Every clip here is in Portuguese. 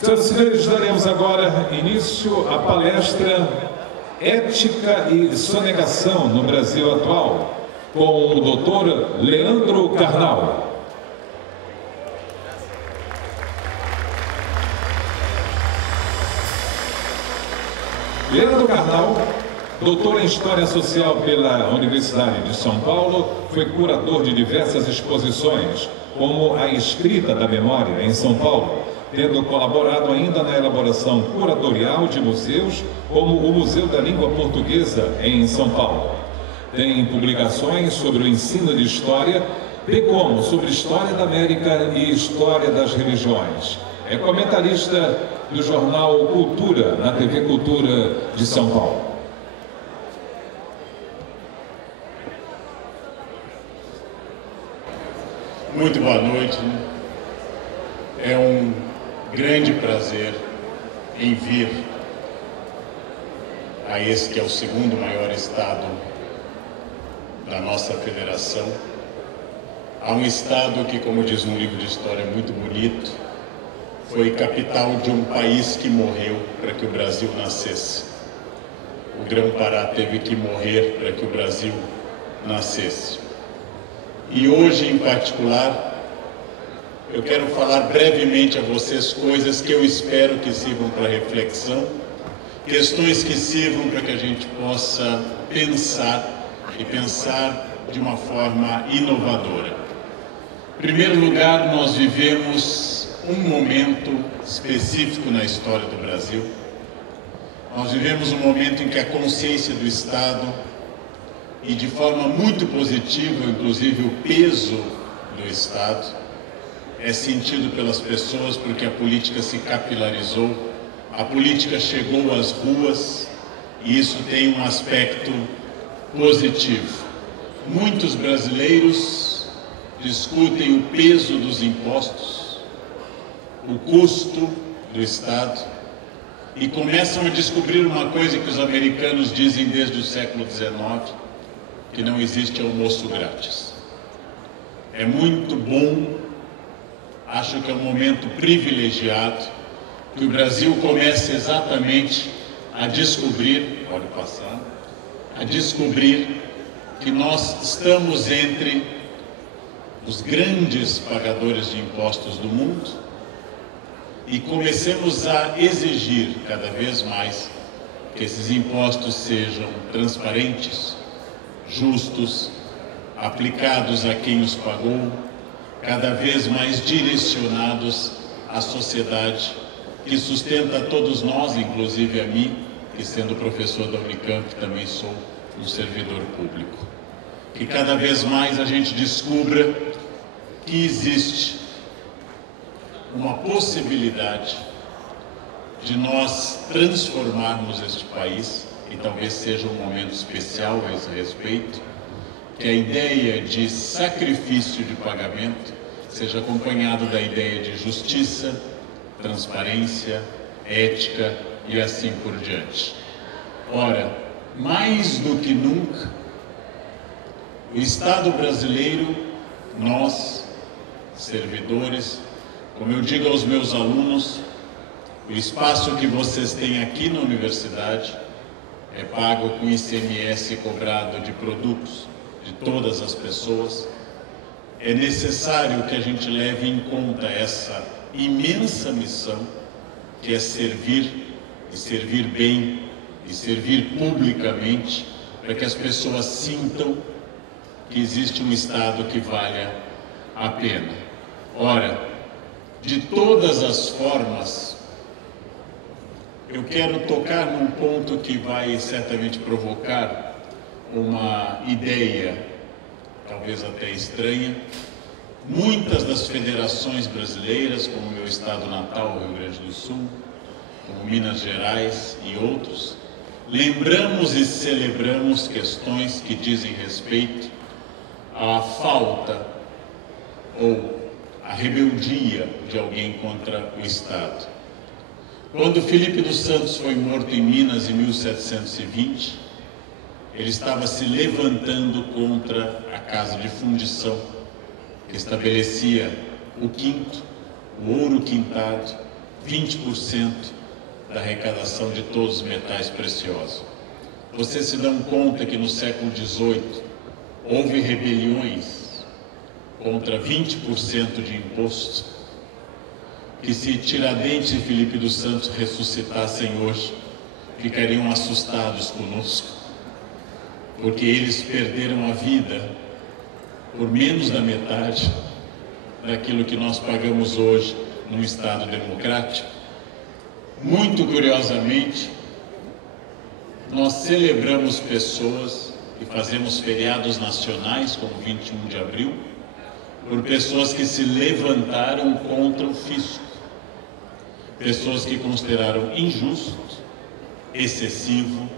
Senhoras e senhores, daremos agora início à palestra Ética e Sonegação no Brasil Atual, com o Dr. Leandro Carnal. Leandro Carnal, doutor em História Social pela Universidade de São Paulo, foi curador de diversas exposições, como a Escrita da Memória, em São Paulo, tendo colaborado ainda na elaboração curatorial de museus, como o Museu da Língua Portuguesa, em São Paulo. Tem publicações sobre o ensino de História, bem como sobre História da América e História das Religiões. É comentarista do jornal Cultura, na TV Cultura de São Paulo. Muito boa noite. É um grande prazer em vir a esse que é o segundo maior estado da nossa federação, a um estado que, como diz um livro de história muito bonito, foi capital de um país que morreu para que o Brasil nascesse. O Grão-Pará teve que morrer para que o Brasil nascesse. E hoje, em particular, eu quero falar brevemente a vocês coisas que eu espero que sirvam para reflexão, questões que sirvam para que a gente possa pensar e pensar de uma forma inovadora. Em primeiro lugar, nós vivemos um momento específico na história do Brasil. Nós vivemos um momento em que a consciência do Estado, e de forma muito positiva, inclusive o peso do Estado, é sentido pelas pessoas porque a política se capilarizou, a política chegou às ruas e isso tem um aspecto positivo. Muitos brasileiros discutem o peso dos impostos, o custo do Estado e começam a descobrir uma coisa que os americanos dizem desde o século XIX, que não existe almoço grátis. É muito bom, acho que é um momento privilegiado, que o Brasil comece exatamente a descobrir, pode passar, a descobrir que nós estamos entre os grandes pagadores de impostos do mundo e comecemos a exigir cada vez mais que esses impostos sejam transparentes, justos, aplicados a quem os pagou, cada vez mais direcionados à sociedade que sustenta a todos nós, inclusive a mim, que sendo professor da Unicamp também sou um servidor público. Que cada vez mais a gente descubra que existe uma possibilidade de nós transformarmos este país, e talvez seja um momento especial a esse respeito, que a ideia de sacrifício de pagamento seja acompanhado da ideia de justiça, transparência, ética e assim por diante. Ora, mais do que nunca, o Estado brasileiro, nós, servidores, como eu digo aos meus alunos, o espaço que vocês têm aqui na universidade é pago com ICMS cobrado de produtos de todas as pessoas. É necessário que a gente leve em conta essa imensa missão que é servir, e servir bem, e servir publicamente, para que as pessoas sintam que existe um Estado que valha a pena. Ora, de todas as formas, eu quero tocar num ponto que vai certamente provocar uma ideia, talvez até estranha. Muitas das federações brasileiras, como o meu estado natal, Rio Grande do Sul, como Minas Gerais e outros, lembramos e celebramos questões que dizem respeito à falta ou à rebeldia de alguém contra o Estado. Quando Felipe dos Santos foi morto em Minas em 1720, ele estava se levantando contra a casa de fundição, que estabelecia o quinto, o ouro quintado, 20% da arrecadação de todos os metais preciosos. Vocês se dão conta que no século XVIII houve rebeliões contra 20% de imposto, que se Tiradentes e Felipe dos Santos ressuscitassem hoje, ficariam assustados conosco, porque eles perderam a vida por menos da metade daquilo que nós pagamos hoje num Estado democrático. Muito curiosamente, nós celebramos pessoas e fazemos feriados nacionais, como 21 de abril, por pessoas que se levantaram contra o fisco, pessoas que consideraram injusto, excessivo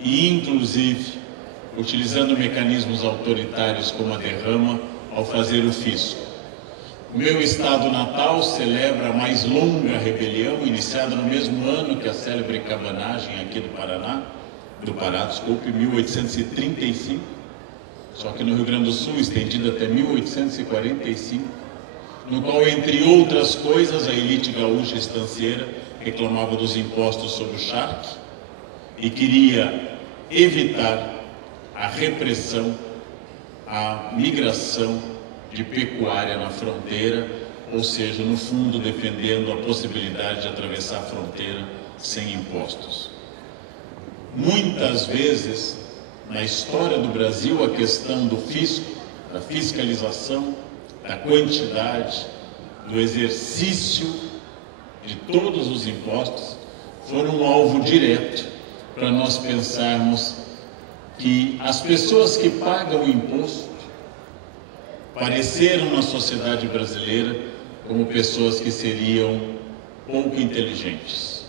e, inclusive, utilizando mecanismos autoritários como a derrama ao fazer o fisco. O meu estado natal celebra a mais longa rebelião, iniciada no mesmo ano que a célebre cabanagem aqui do Pará, 1835, só que no Rio Grande do Sul, estendida até 1845, no qual, entre outras coisas, a elite gaúcha estanceira reclamava dos impostos sobre o charque e queria evitar a repressão, a migração de pecuária na fronteira, ou seja, no fundo defendendo a possibilidade de atravessar a fronteira sem impostos. Muitas vezes, na história do Brasil, a questão do fisco, da fiscalização, da quantidade, do exercício de todos os impostos foram um alvo direto para nós pensarmos que as pessoas que pagam o imposto pareceram na sociedade brasileira como pessoas que seriam pouco inteligentes.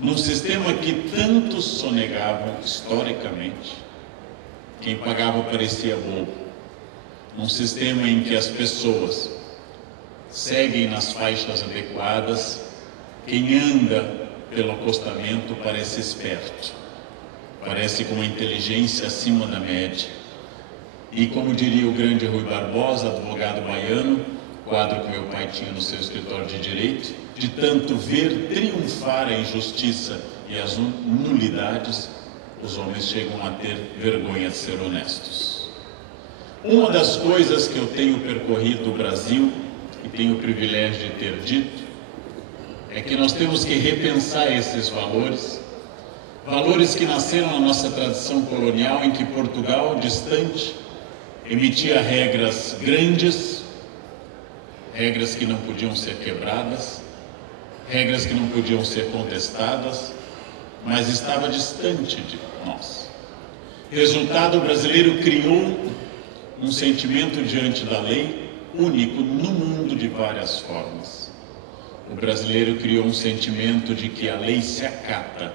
Num sistema que tantos sonegavam historicamente, quem pagava parecia bobo. Num sistema em que as pessoas seguem nas faixas adequadas, quem anda pelo acostamento parece esperto, parece com uma inteligência acima da média. E como diria o grande Rui Barbosa, advogado baiano, quadro que meu pai tinha no seu escritório de direito, de tanto ver triunfar a injustiça e as nulidades, os homens chegam a ter vergonha de ser honestos. Uma das coisas que eu tenho percorrido o Brasil e tenho o privilégio de ter dito é que nós temos que repensar esses valores, valores que nasceram na nossa tradição colonial, em que Portugal, distante, emitia regras grandes, regras que não podiam ser quebradas, regras que não podiam ser contestadas, mas estava distante de nós. Resultado, o brasileiro criou um sentimento diante da lei único no mundo de várias formas. O brasileiro criou um sentimento de que a lei se acata,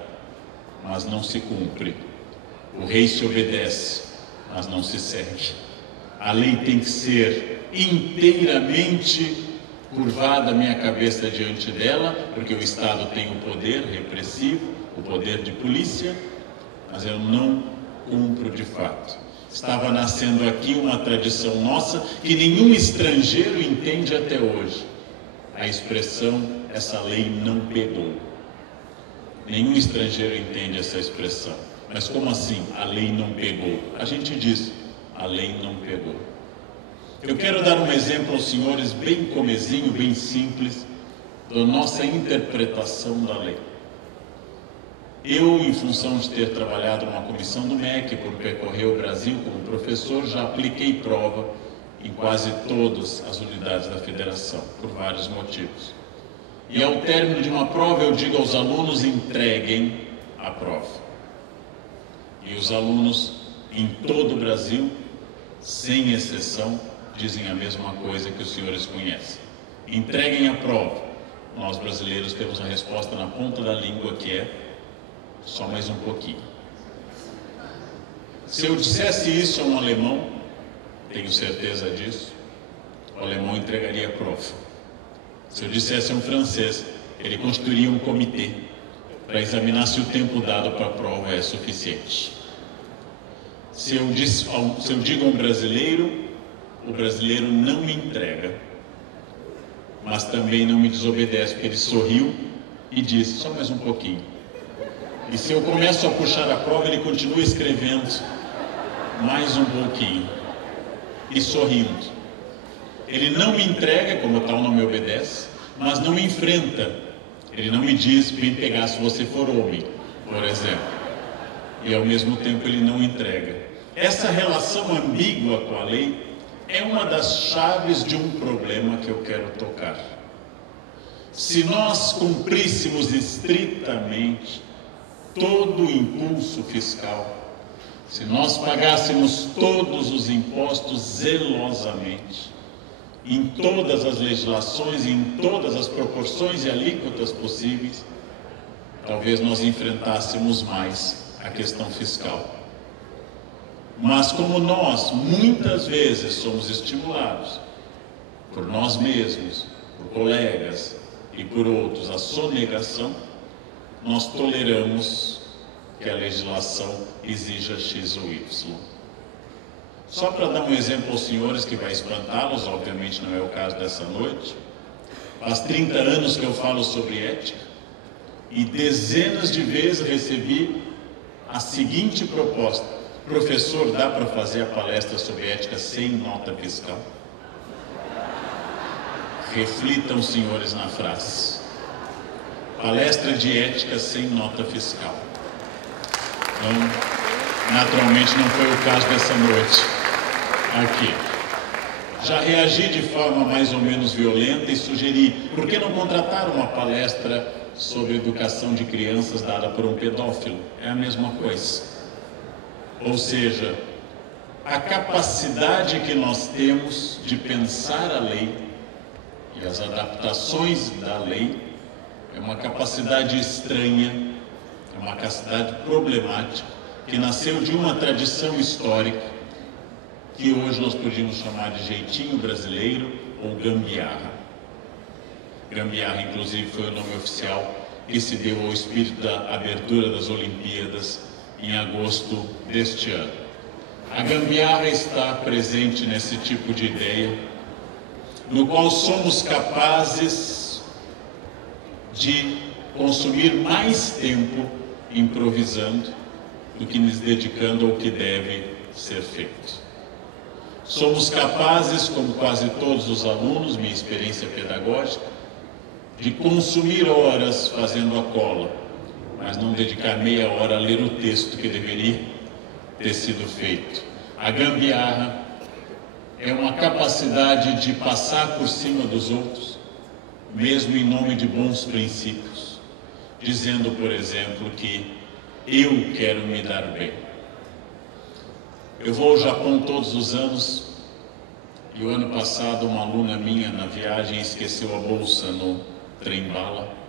mas não se cumpre. O rei se obedece, mas não se segue. A lei tem que ser inteiramente curvada a minha cabeça diante dela, porque o Estado tem o poder repressivo, o poder de polícia, mas eu não cumpro de fato. Estava nascendo aqui uma tradição nossa que nenhum estrangeiro entende até hoje. A expressão, essa lei não pegou. Nenhum estrangeiro entende essa expressão. Mas como assim, a lei não pegou? A gente diz, a lei não pegou. Eu quero dar um exemplo aos senhores bem comezinho, bem simples, da nossa interpretação da lei. Eu, em função de ter trabalhado numa comissão do MEC por percorrer o Brasil como professor, já apliquei prova em quase todas as unidades da federação, por vários motivos. E ao término de uma prova eu digo aos alunos, entreguem a prova. E os alunos em todo o Brasil, sem exceção, dizem a mesma coisa que os senhores conhecem. Entreguem a prova. Nós brasileiros temos a resposta na ponta da língua, que é só mais um pouquinho. Se eu dissesse isso a um alemão, tenho certeza disso, o alemão entregaria a prova. Se eu dissesse a um francês, ele constituiria um comitê para examinar se o tempo dado para a prova é suficiente. Se eu digo a um brasileiro, o brasileiro não me entrega, mas também não me desobedece, porque ele sorriu e disse: só mais um pouquinho. E se eu começo a puxar a prova, ele continua escrevendo mais um pouquinho e sorrindo. Ele não me entrega, como tal não me obedece, mas não me enfrenta. Ele não me diz: vem pegar se você for homem, por exemplo. E ao mesmo tempo ele não entrega. Essa relação ambígua com a lei é uma das chaves de um problema que eu quero tocar. Se nós cumpríssemos estritamente todo o impulso fiscal, se nós pagássemos todos os impostos zelosamente, em todas as legislações, em todas as proporções e alíquotas possíveis, talvez nós enfrentássemos mais a questão fiscal. Mas como nós, muitas vezes, somos estimulados por nós mesmos, por colegas e por outros, a sonegação, nós toleramos que a legislação exija X ou Y. Só para dar um exemplo aos senhores que vai espantá-los, obviamente não é o caso dessa noite, faz 30 anos que eu falo sobre ética e dezenas de vezes recebi a seguinte proposta: professor, dá para fazer a palestra sobre ética sem nota fiscal? Reflitam, senhores, na frase. Palestra de ética sem nota fiscal. Então, naturalmente não foi o caso dessa noite aqui. Já reagi de forma mais ou menos violenta e sugeri: por que não contratar uma palestra sobre educação de crianças dada por um pedófilo? É a mesma coisa. Ou seja, a capacidade que nós temos de pensar a lei e as adaptações da lei é uma capacidade estranha, é uma capacidade problemática, que nasceu de uma tradição histórica que hoje nós podíamos chamar de jeitinho brasileiro ou gambiarra. Gambiarra, inclusive, foi o nome oficial que se deu ao espírito da abertura das Olimpíadas em agosto deste ano. A gambiarra está presente nesse tipo de ideia, no qual somos capazes de consumir mais tempo improvisando do que nos dedicando ao que deve ser feito. Somos capazes, como quase todos os alunos, minha experiência pedagógica, de consumir horas fazendo a cola, mas não dedicar meia hora a ler o texto que deveria ter sido feito. A gambiarra é uma capacidade de passar por cima dos outros, mesmo em nome de bons princípios, dizendo, por exemplo, que eu quero me dar bem. Eu vou ao Japão todos os anos e o ano passado uma aluna minha na viagem esqueceu a bolsa no trem-bala.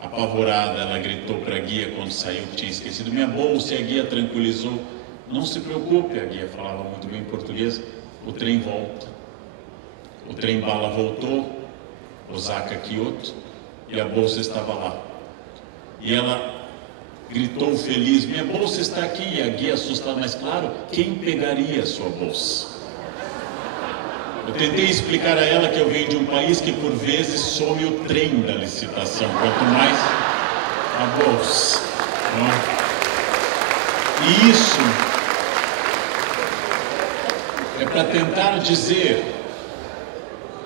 Apavorada, ela gritou para a guia quando saiu que tinha esquecido minha bolsa, e a guia tranquilizou: não se preocupe, a guia falava muito bem português, o trem volta. O trem-bala voltou, Osaka, Kyoto, e a bolsa estava lá. E ela gritou feliz: minha bolsa está aqui. E a guia assustada: mas claro, quem pegaria a sua bolsa? Eu tentei explicar a ela que eu venho de um país que por vezes some o trem da licitação, quanto mais a bolsa. Não é? E isso é para tentar dizer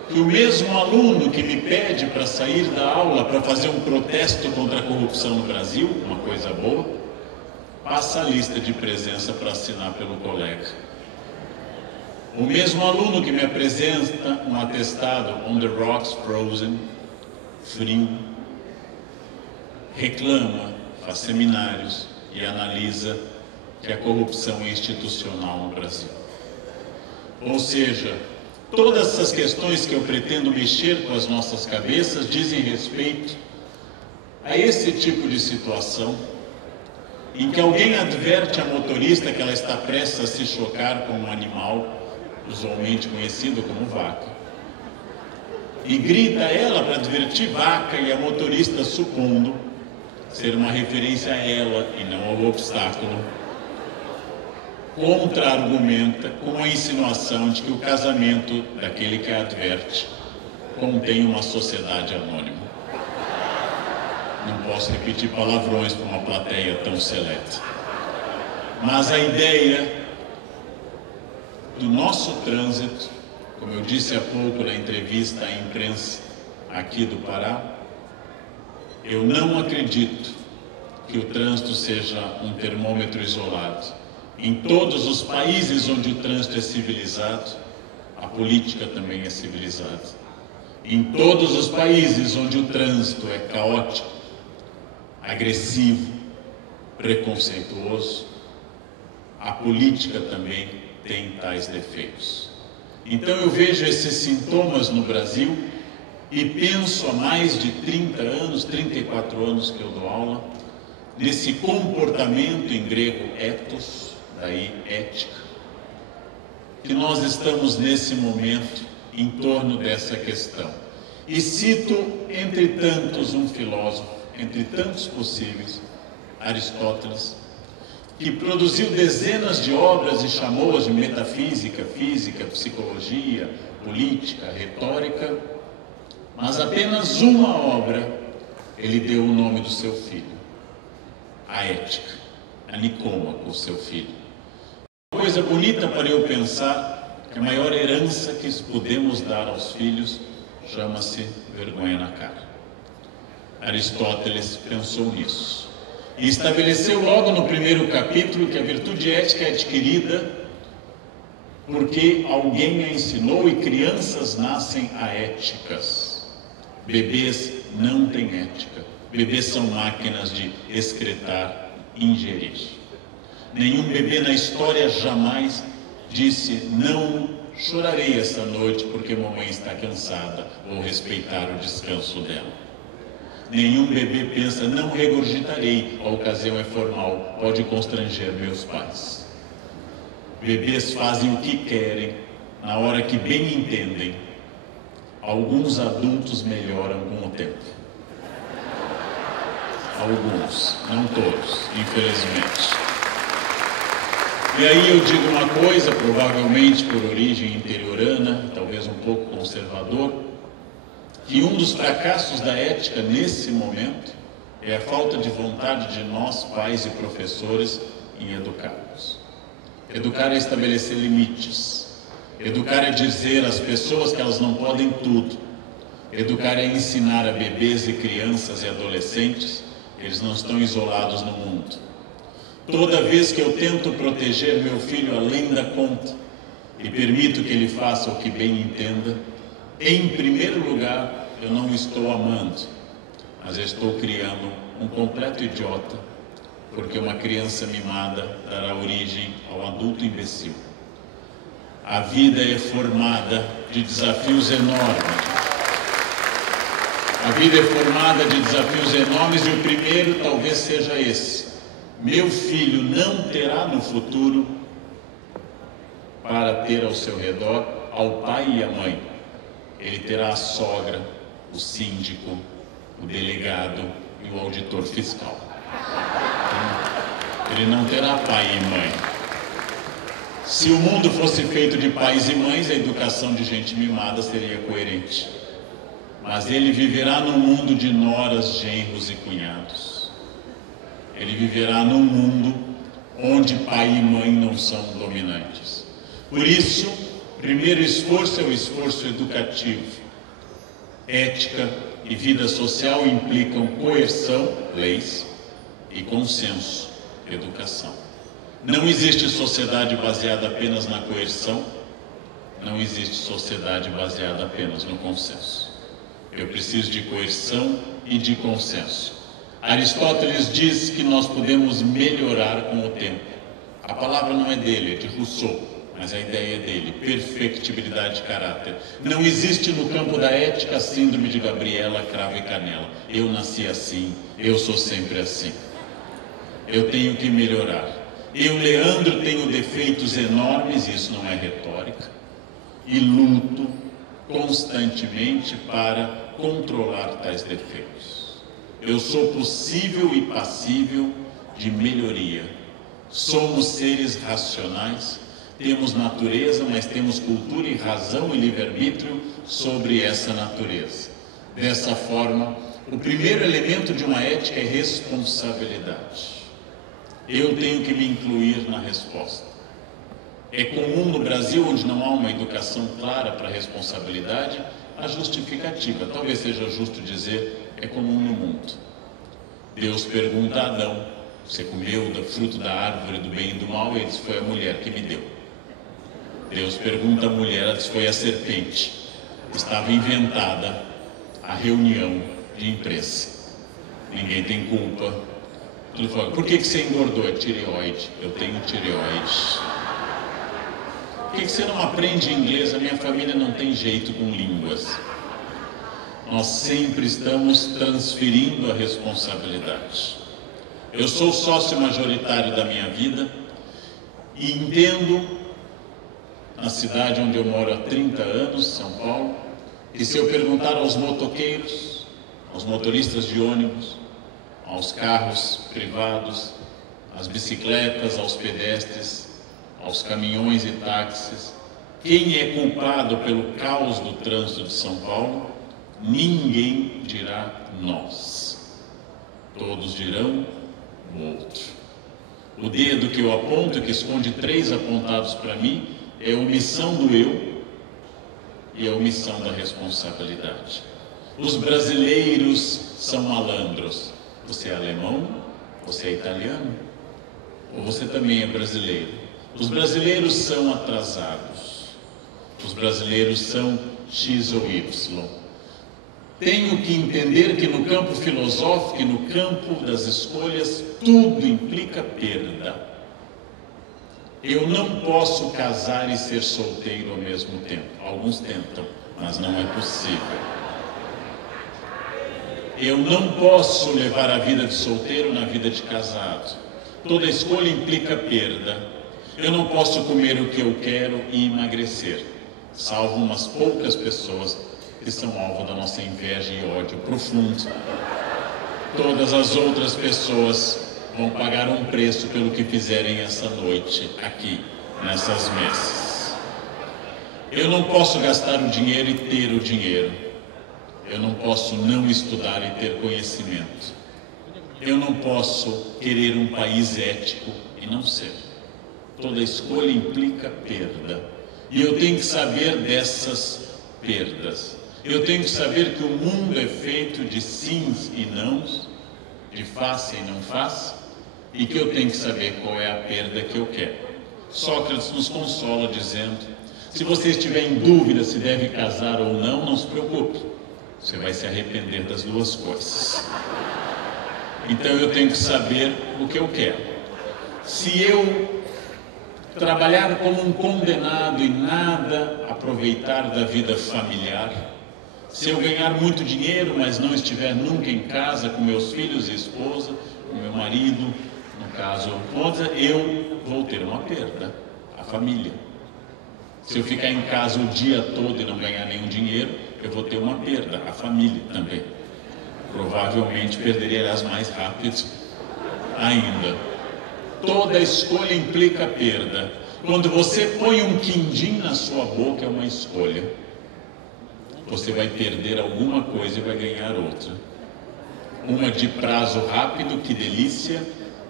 que o mesmo aluno que me pede para sair da aula para fazer um protesto contra a corrupção no Brasil, uma coisa boa, passa a lista de presença para assinar pelo colega. O mesmo aluno que me apresenta um atestado on the rocks, frozen, frio, reclama, faz seminários e analisa que a corrupção é institucional no Brasil. Ou seja, todas essas questões que eu pretendo mexer com as nossas cabeças dizem respeito a esse tipo de situação em que alguém adverte a motorista que ela está prestes a se chocar com um animal usualmente conhecido como vaca, e grita a ela para advertir vaca, e a motorista, supondo ser uma referência a ela e não ao obstáculo, contra-argumenta com a insinuação de que o casamento daquele que a adverte contém uma sociedade anônima. não posso repetir palavrões para uma plateia tão seleta. Mas a ideia do nosso trânsito, como eu disse há pouco na entrevista à imprensa aqui do Pará, eu não acredito que o trânsito seja um termômetro isolado. Em todos os países onde o trânsito é civilizado, a política também é civilizada. Em todos os países onde o trânsito é caótico, agressivo, preconceituoso, a política também tem tais defeitos. Então eu vejo esses sintomas no Brasil e penso há mais de 30 anos, 34 anos que eu dou aula, nesse comportamento, em grego ethos, daí ética, que nós estamos nesse momento em torno dessa questão. E cito, entre tantos, um filósofo, entre tantos possíveis, Aristóteles, que produziu dezenas de obras e chamou-as de metafísica, física, psicologia, política, retórica, mas apenas uma obra ele deu o nome do seu filho, a Ética, a Nicômaco, seu filho. Uma coisa bonita para eu pensar que a maior herança que podemos dar aos filhos chama-se vergonha na cara. Aristóteles pensou nisso e estabeleceu logo no primeiro capítulo que a virtude ética é adquirida porque alguém a ensinou e crianças nascem aéticas. Bebês não têm ética. Bebês são máquinas de excretar, ingerir. Nenhum bebê na história jamais disse: não chorarei essa noite porque mamãe está cansada, vou respeitar o descanso dela. Nenhum bebê pensa: não regurgitarei, a ocasião é formal, pode constranger meus pais. Bebês fazem o que querem, na hora que bem entendem. Alguns adultos melhoram com o tempo. Alguns, não todos, infelizmente. E aí eu digo uma coisa, provavelmente por origem interiorana, talvez um pouco conservador, que um dos fracassos da ética nesse momento é a falta de vontade de nós, pais e professores, em educarmos. Educar é estabelecer limites. Educar é dizer às pessoas que elas não podem tudo. Educar é ensinar a bebês e crianças e adolescentes que eles não estão isolados no mundo. Toda vez que eu tento proteger meu filho além da conta e permito que ele faça o que bem entenda, em primeiro lugar, eu não estou amando, mas eu estou criando um completo idiota, porque uma criança mimada dará origem ao adulto imbecil. A vida é formada de desafios enormes. A vida é formada de desafios enormes e o primeiro talvez seja esse. Meu filho não terá no futuro para ter ao seu redor ao pai e a mãe. Ele terá a sogra, o síndico, o delegado e o auditor fiscal. Ele não terá pai e mãe. Se o mundo fosse feito de pais e mães, a educação de gente mimada seria coerente. Mas ele viverá num mundo de noras, genros e cunhados. Ele viverá num mundo onde pai e mãe não são dominantes. Por isso, o primeiro esforço é o esforço educativo. Ética e vida social implicam coerção, leis, e consenso, educação. Não existe sociedade baseada apenas na coerção, não existe sociedade baseada apenas no consenso. Eu preciso de coerção e de consenso. Aristóteles diz que nós podemos melhorar com o tempo. A palavra não é dele, é de Rousseau, mas a ideia é dele, perfectibilidade de caráter. Não existe no campo da ética a síndrome de Gabriela, cravo e canela. Eu nasci assim, eu sou sempre assim. Eu tenho que melhorar. Eu, Leandro, tenho defeitos enormes, isso não é retórica, e luto constantemente para controlar tais defeitos. Eu sou possível e passível de melhoria. Somos seres racionais, temos natureza, mas temos cultura e razão e livre-arbítrio sobre essa natureza. Dessa forma, O primeiro elemento de uma ética é responsabilidade. Eu tenho que me incluir na resposta. É comum no Brasil, onde não há uma educação clara para a responsabilidade, a justificativa. Talvez seja justo dizer, é comum no mundo. Deus pergunta a Adão: você comeu do fruto da árvore do bem e do mal? Ele diz: foi a mulher que me deu. Deus pergunta à mulher, ela diz: foi a serpente. Estava inventada a reunião de imprensa. Ninguém tem culpa. Tudo fala: por que você engordou? É tireoide. Eu tenho tireoide. Por que você não aprende inglês? A minha família não tem jeito com línguas. Nós sempre estamos transferindo a responsabilidade. Eu sou sócio majoritário da minha vida e entendo, na cidade onde eu moro há 30 anos, São Paulo, que se eu perguntar aos motoqueiros, aos motoristas de ônibus, aos carros privados, às bicicletas, aos pedestres, aos caminhões e táxis, quem é culpado pelo caos do trânsito de São Paulo, ninguém dirá nós. Todos dirão o outro. O dedo que eu aponto, que esconde 3 apontados para mim, é a omissão do eu e a omissão da responsabilidade. Os brasileiros são malandros. Você é alemão? Você é italiano? Ou você também é brasileiro? Os brasileiros são atrasados. Os brasileiros são X ou Y. Tenho que entender que no campo filosófico e no campo das escolhas, tudo implica perda. Eu não posso casar e ser solteiro ao mesmo tempo. Alguns tentam, mas não é possível. Eu não posso levar a vida de solteiro na vida de casado. Toda escolha implica perda. Eu não posso comer o que eu quero e emagrecer, salvo umas poucas pessoas que são alvo da nossa inveja e ódio profundo. Todas as outras pessoas vão pagar um preço pelo que fizerem essa noite aqui, nessas mesas. Eu não posso gastar o dinheiro e ter o dinheiro. Eu não posso não estudar e ter conhecimento. Eu não posso querer um país ético e não ser. Toda escolha implica perda. E eu tenho que saber dessas perdas. Eu tenho que saber que o mundo é feito de sims e nãos, de face e não face, e que eu tenho que saber qual é a perda que eu quero. Sócrates nos consola dizendo: se você estiver em dúvida se deve casar ou não, não se preocupe, você vai se arrepender das duas coisas. Então eu tenho que saber o que eu quero. Se eu trabalhar como um condenado e nada aproveitar da vida familiar, se eu ganhar muito dinheiro, mas não estiver nunca em casa com meus filhos e esposa, com meu marido, no caso, eu vou ter uma perda, a família. Se eu ficar em casa o dia todo e não ganhar nenhum dinheiro, eu vou ter uma perda, a família também. Provavelmente perderia as mais rápido ainda. Toda escolha implica perda. Quando você põe um quindim na sua boca, é uma escolha. Você vai perder alguma coisa e vai ganhar outra. Uma de prazo rápido, que delícia,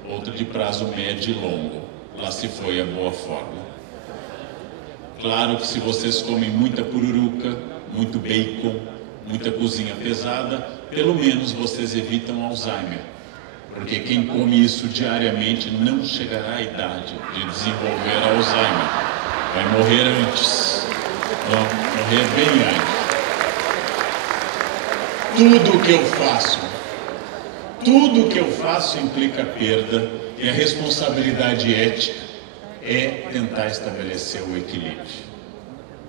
outra de prazo médio e longo. Lá se foi a boa forma. Claro que se vocês comem muita pururuca, muito bacon, muita cozinha pesada, pelo menos vocês evitam Alzheimer. Porque quem come isso diariamente não chegará à idade de desenvolver Alzheimer. Vai morrer antes. Vai morrer bem antes. Tudo que eu faço implica perda, e a responsabilidade ética é tentar estabelecer o equilíbrio.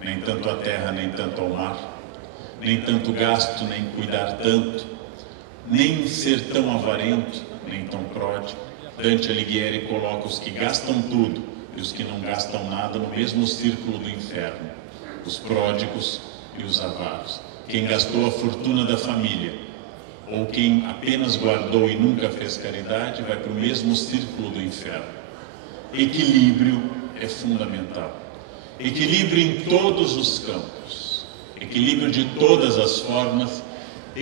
Nem tanto a terra, nem tanto ao mar, nem tanto gasto, nem cuidar tanto, nem ser tão avarento, nem tão pródigo. Dante Alighieri coloca os que gastam tudo e os que não gastam nada no mesmo círculo do inferno: os pródigos e os avaros. Quem gastou a fortuna da família, ou quem apenas guardou e nunca fez caridade, vai para o mesmo círculo do inferno. Equilíbrio é fundamental. Equilíbrio em todos os campos. Equilíbrio de todas as formas.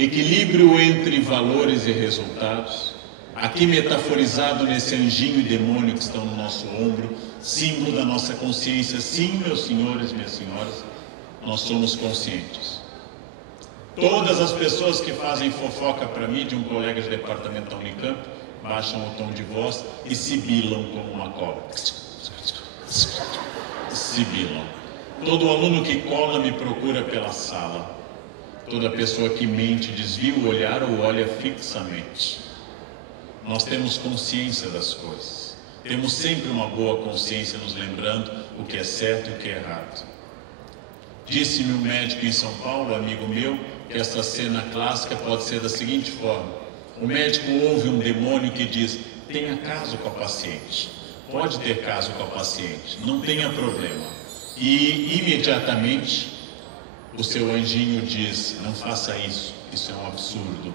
equilíbrio entre valores e resultados, aqui metaforizado nesse anjinho e demônio que estão no nosso ombro, símbolo da nossa consciência. Sim, meus senhores, minhas senhoras, nós somos conscientes. Todas as pessoas que fazem fofoca para mim de um colega de departamento da Unicamp baixam o tom de voz e sibilam como uma cobra. Sibilam. Todo aluno que cola me procura pela sala. Toda pessoa que mente desvia o olhar ou olha fixamente. Nós temos consciência das coisas. Temos sempre uma boa consciência nos lembrando o que é certo e o que é errado. Disse-me um médico em São Paulo, amigo meu, que essa cena clássica pode ser da seguinte forma. O médico ouve um demônio que diz: tenha caso com a paciente. Pode ter caso com a paciente, não tenha problema. E imediatamente o seu anjinho diz: não faça isso, isso é um absurdo.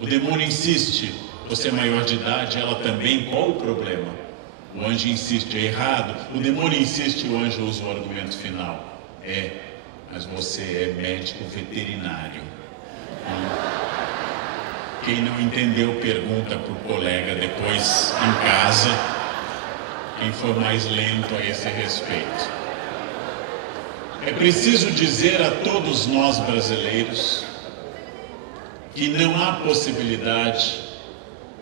O demônio insiste: você é maior de idade, ela também, qual o problema? O anjo insiste: é errado. O demônio insiste, o anjo usa o argumento final: mas você é médico veterinário. Quem não entendeu, pergunta para o colega depois em casa, quem for mais lento a esse respeito. É preciso dizer a todos nós brasileiros que não há possibilidade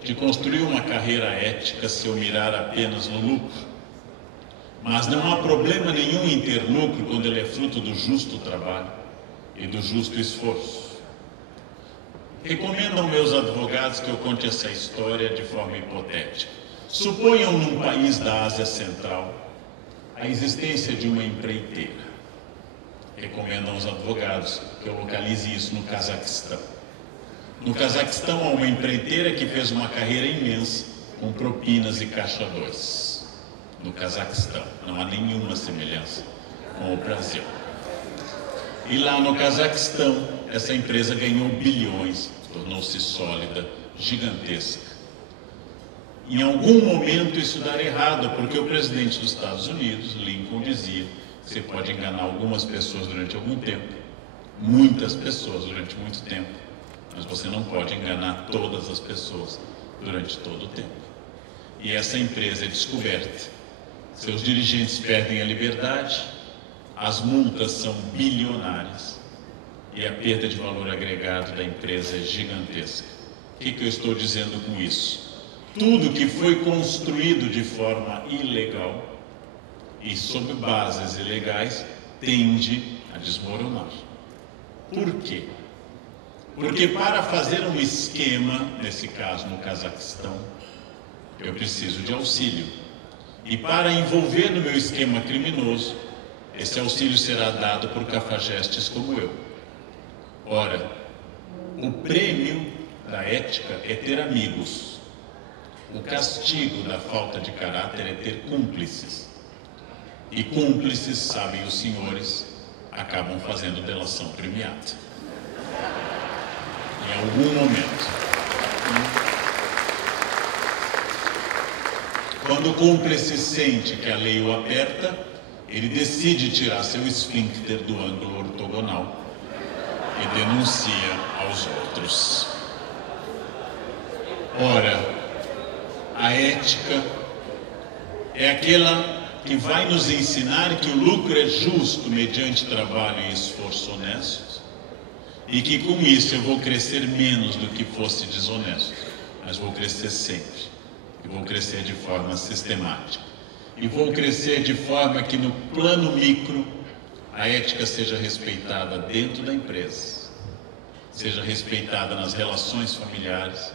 de construir uma carreira ética se eu mirar apenas no lucro. Mas não há problema nenhum em ter lucro quando ele é fruto do justo trabalho e do justo esforço. Recomendo aos meus advogados que eu conte essa história de forma hipotética. Suponham num país da Ásia Central a existência de uma empreiteira. Recomendo aos advogados que eu localize isso no Cazaquistão. No Cazaquistão há uma empreiteira que fez uma carreira imensa com propinas e caixa 2. No Cazaquistão não há nenhuma semelhança com o Brasil. E lá no Cazaquistão essa empresa ganhou bilhões, tornou-se sólida, gigantesca. Em algum momento isso dar errado, porque o presidente dos Estados Unidos, Lincoln, dizia: você pode enganar algumas pessoas durante algum tempo, muitas pessoas durante muito tempo, mas você não pode enganar todas as pessoas durante todo o tempo. E essa empresa é descoberta. Seus dirigentes perdem a liberdade, as multas são bilionárias e a perda de valor agregado da empresa é gigantesca. O que eu estou dizendo com isso? Tudo que foi construído de forma ilegal e sob bases ilegais tende a desmoronar. Por quê? Porque para fazer um esquema, nesse caso no Cazaquistão, eu preciso de auxílio. E para envolver no meu esquema criminoso, esse auxílio será dado por cafajestes como eu. Ora, o prêmio da ética é ter amigos. O castigo da falta de caráter é ter cúmplices. E cúmplices, sabem os senhores, acabam fazendo delação premiada. Em algum momento. Quando o cúmplice sente que a lei o aperta, ele decide tirar seu esfíncter do ângulo ortogonal e denuncia aos outros. Ora, a ética é aquela que vai nos ensinar que o lucro é justo mediante trabalho e esforço honestos e que com isso eu vou crescer menos do que fosse desonesto, mas vou crescer sempre e vou crescer de forma sistemática e vou crescer de forma que no plano micro a ética seja respeitada dentro da empresa, seja respeitada nas relações familiares,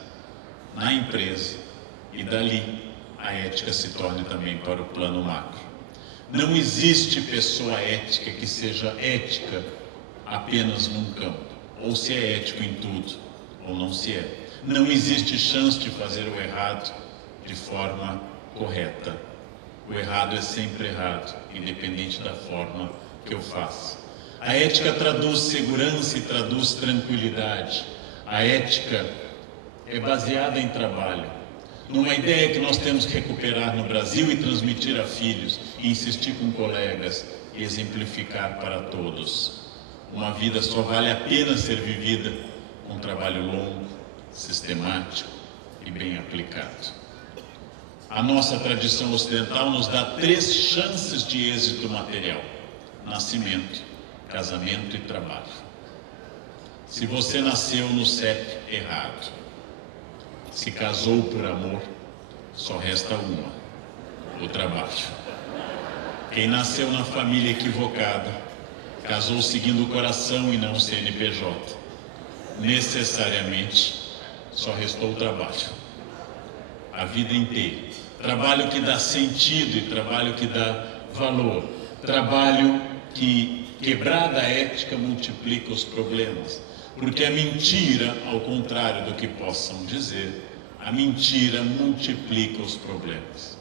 na empresa, e dali a ética se torne também para o plano macro. Não existe pessoa ética que seja ética apenas num campo, ou se é ético em tudo, ou não se é. Não existe chance de fazer o errado de forma correta. O errado é sempre errado, independente da forma que eu faço. A ética traduz segurança e traduz tranquilidade. A ética é baseada em trabalho, numa ideia que nós temos que recuperar no Brasil e transmitir a filhos, e insistir com colegas e exemplificar para todos. Uma vida só vale a pena ser vivida com trabalho longo, sistemático e bem aplicado. A nossa tradição ocidental nos dá 3 chances de êxito material: nascimento, casamento e trabalho. Se você nasceu no CEP errado, se casou por amor, só resta uma: o trabalho. Quem nasceu na família equivocada, casou seguindo o coração e não o CNPJ, necessariamente só restou o trabalho. A vida inteira. Trabalho que dá sentido e trabalho que dá valor. Trabalho que, quebrada a ética, multiplica os problemas. Porque a mentira, ao contrário do que possam dizer, a mentira multiplica os problemas.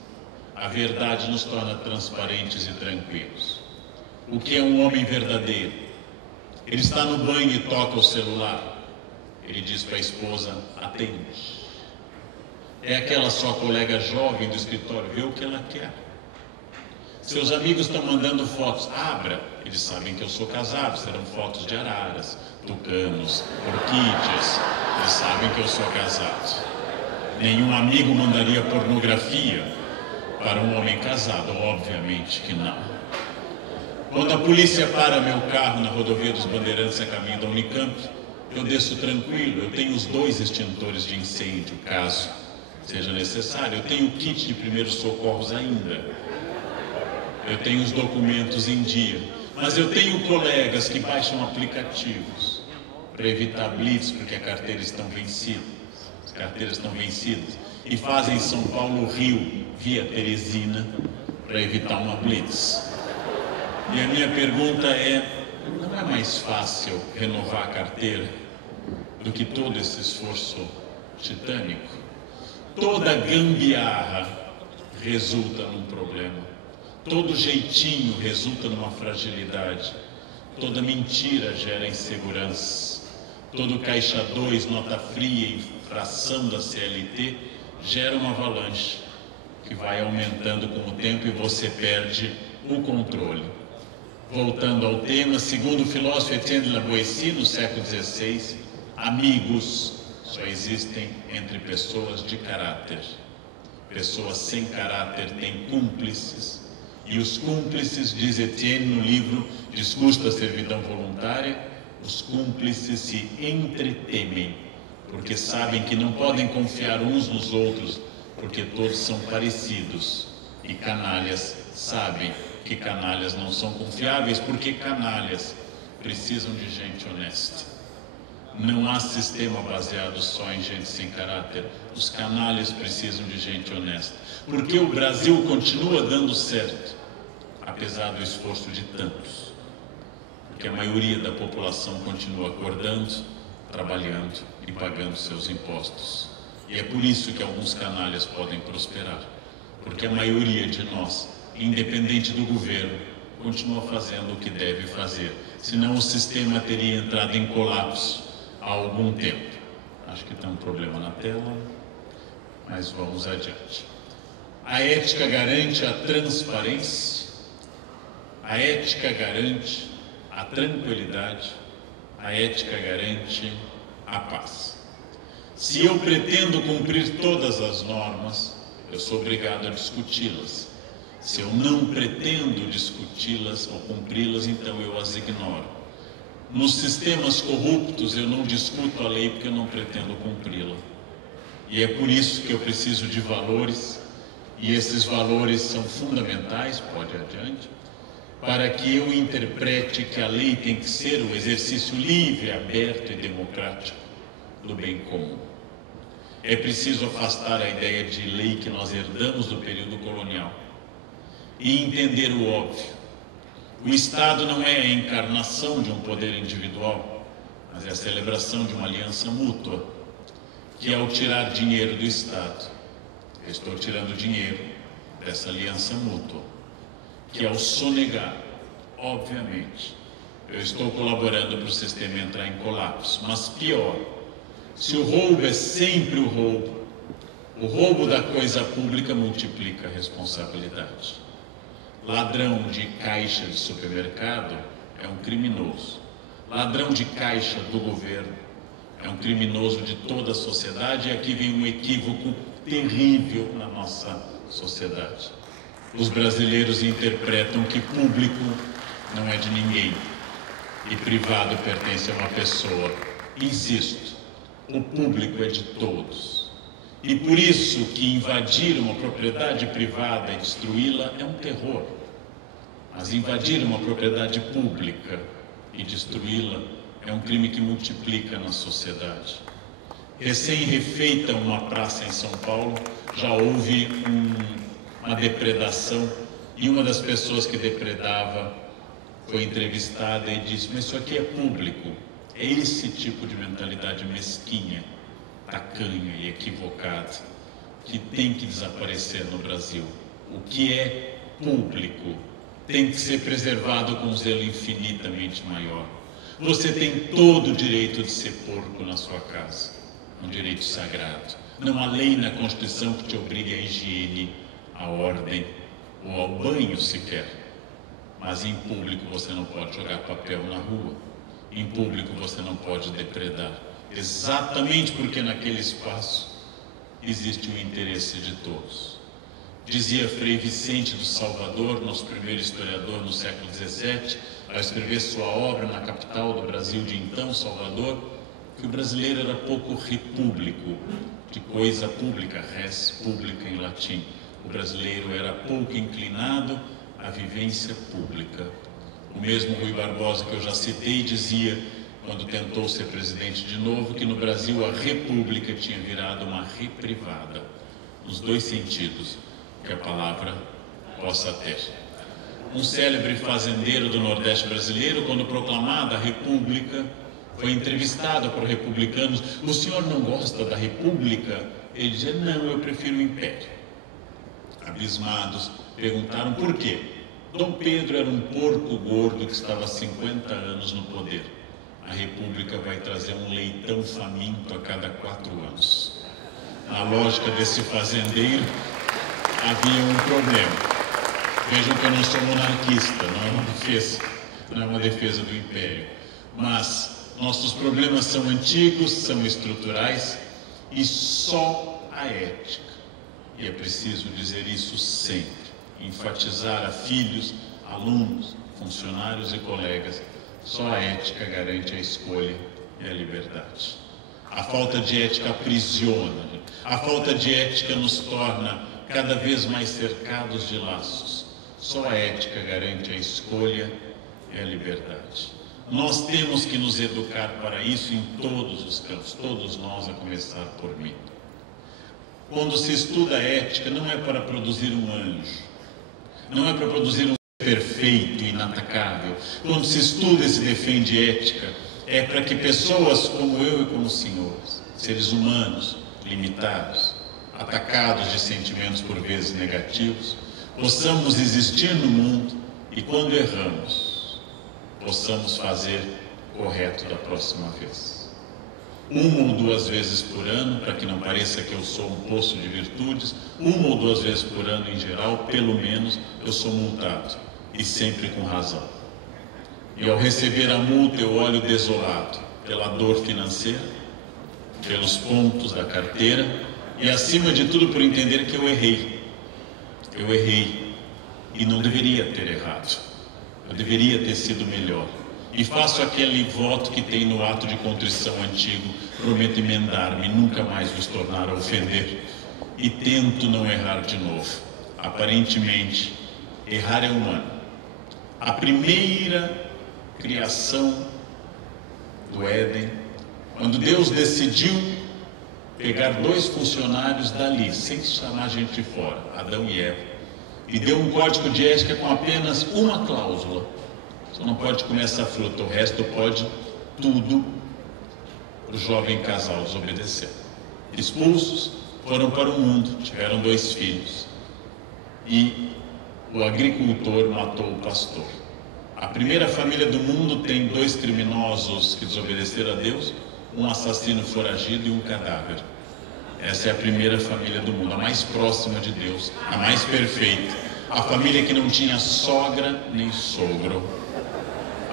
A verdade nos torna transparentes e tranquilos. O que é um homem verdadeiro? Ele está no banho e toca o celular. Ele diz para a esposa: atende. É aquela sua colega jovem do escritório, vê o que ela quer. Seus amigos estão mandando fotos, abra. Eles sabem que eu sou casado, serão fotos de araras, tucanos, orquídeas. Eles sabem que eu sou casado. Nenhum amigo mandaria pornografia para um homem casado, obviamente que não. Quando a polícia para meu carro na rodovia dos Bandeirantes a caminho da Unicamp, eu desço tranquilo. Eu tenho os 2 extintores de incêndio, caso seja necessário. Eu tenho o kit de primeiros socorros ainda. Eu tenho os documentos em dia. Mas eu tenho colegas que baixam aplicativos para evitar blitz, porque as carteiras estão vencidas. E fazem São Paulo-Rio via Teresina para evitar uma blitz. E a minha pergunta é: não é mais fácil renovar a carteira do que todo esse esforço titânico? Toda gambiarra resulta num problema. Todo jeitinho resulta numa fragilidade. Toda mentira gera insegurança. Todo caixa 2, nota fria e fração da CLT gera uma avalanche que vai aumentando com o tempo e você perde o controle. Voltando ao tema, segundo o filósofo Etienne de La Boétie, no século XVI, amigos só existem entre pessoas de caráter. Pessoas sem caráter têm cúmplices, e os cúmplices, diz Etienne no livro Discurso da Servidão Voluntária, os cúmplices se entretemem, porque sabem que não podem confiar uns nos outros, porque todos são parecidos, e canalhas sabem que canalhas não são confiáveis, porque canalhas precisam de gente honesta. Não há sistema baseado só em gente sem caráter. Os canalhas precisam de gente honesta. Porque o Brasil continua dando certo, apesar do esforço de tantos. Porque a maioria da população continua acordando, trabalhando e pagando seus impostos. E é por isso que alguns canalhas podem prosperar. Porque a maioria de nós, independente do governo, continua fazendo o que deve fazer. Senão o sistema teria entrado em colapso há algum tempo. Acho que tem um problema na tela, mas vamos adiante. A ética garante a transparência, a ética garante a tranquilidade, a ética garante a paz. Se eu pretendo cumprir todas as normas, eu sou obrigado a discuti-las. Se eu não pretendo discuti-las ou cumpri-las, então eu as ignoro. Nos sistemas corruptos eu não discuto a lei porque eu não pretendo cumpri-la. E é por isso que eu preciso de valores, e esses valores são fundamentais, pode adiante, para que eu interprete que a lei tem que ser o exercício livre, aberto e democrático do bem comum. É preciso afastar a ideia de lei que nós herdamos do período colonial e entender o óbvio. O Estado não é a encarnação de um poder individual, mas é a celebração de uma aliança mútua, que ao tirar dinheiro do Estado, eu estou tirando dinheiro dessa aliança mútua, que ao sonegar, obviamente, eu estou colaborando para o sistema entrar em colapso. Mas pior, se o roubo é sempre o roubo da coisa pública multiplica a responsabilidade. Ladrão de caixa de supermercado é um criminoso. Ladrão de caixa do governo é um criminoso de toda a sociedade, e aqui vem um equívoco terrível na nossa sociedade. Os brasileiros interpretam que público não é de ninguém e privado pertence a uma pessoa. Insisto, o público é de todos. E por isso que invadir uma propriedade privada e destruí-la é um terror. Mas invadir uma propriedade pública e destruí-la é um crime que multiplica na sociedade. Recém-refeita uma praça em São Paulo, já houve uma depredação, e uma das pessoas que depredava foi entrevistada e disse: mas isso aqui é público. É esse tipo de mentalidade mesquinha, tacanha e equivocada que tem que desaparecer no Brasil. O que é público tem que ser preservado com um zelo infinitamente maior. Você tem todo o direito de ser porco na sua casa, um direito sagrado. Não há lei na Constituição que te obrigue à higiene, à ordem ou ao banho sequer. Mas em público você não pode jogar papel na rua. Em público você não pode depredar. Exatamente porque naquele espaço existe o interesse de todos. Dizia Frei Vicente do Salvador, nosso primeiro historiador no século XVII, ao escrever sua obra na capital do Brasil de então, Salvador, que o brasileiro era pouco repúblico, de coisa pública, res pública em latim. O brasileiro era pouco inclinado à vivência pública. O mesmo Rui Barbosa, que eu já citei, dizia, quando tentou ser presidente de novo, que no Brasil a república tinha virado uma reprivada, nos dois sentidos que a palavra possa ter. Um célebre fazendeiro do Nordeste brasileiro, quando proclamada a república, foi entrevistado por republicanos: o senhor não gosta da república? Ele dizia: não, eu prefiro o império. Abismados, perguntaram por quê. Dom Pedro era um porco gordo que estava há 50 anos no poder. A república vai trazer um leitão faminto a cada 4 anos. Na lógica desse fazendeiro, havia um problema. Vejam que eu não sou monarquista, não é uma defesa do império. Mas nossos problemas são antigos, são estruturais, e só a ética, e é preciso dizer isso sempre, enfatizar a filhos, alunos, funcionários e colegas, só a ética garante a escolha e a liberdade. A falta de ética aprisiona, a falta de ética nos torna cada vez mais cercados de laços. Só a ética garante a escolha e a liberdade. Nós temos que nos educar para isso em todos os campos, todos nós, a começar por mim. Quando se estuda a ética, não é para produzir um anjo, não é para produzir um perfeito, inatacável. Quando se estuda e se defende ética, é para que pessoas como eu e como o senhor, seres humanos, limitados, atacados de sentimentos por vezes negativos, possamos existir no mundo e, quando erramos, possamos fazer correto da próxima vez. 1 ou 2 vezes por ano, para que não pareça que eu sou um poço de virtudes, 1 ou 2 vezes por ano em geral, pelo menos, eu sou multado, e sempre com razão. E ao receber a multa eu olho desolado pela dor financeira, pelos pontos da carteira e, acima de tudo, por entender que eu errei. Eu errei e não deveria ter errado. Eu deveria ter sido melhor. E faço aquele voto que tem no ato de contrição antigo: prometo emendar-me, nunca mais vos tornar a ofender. E tento não errar de novo. Aparentemente, errar é humano. A primeira criação do Éden, quando Deus decidiu pegar 2 funcionários dali, sem chamar gente de fora, Adão e Eva, e deu um código de ética com apenas uma cláusula: você não pode comer essa fruta, o resto pode tudo. O jovem casal desobedeceu. Expulsos, foram para o mundo, tiveram 2 filhos, e o agricultor matou o pastor. A primeira família do mundo tem 2 criminosos que desobedeceram a Deus, um assassino foragido e um cadáver. Essa é a primeira família do mundo, a mais próxima de Deus, a mais perfeita. A família que não tinha sogra nem sogro.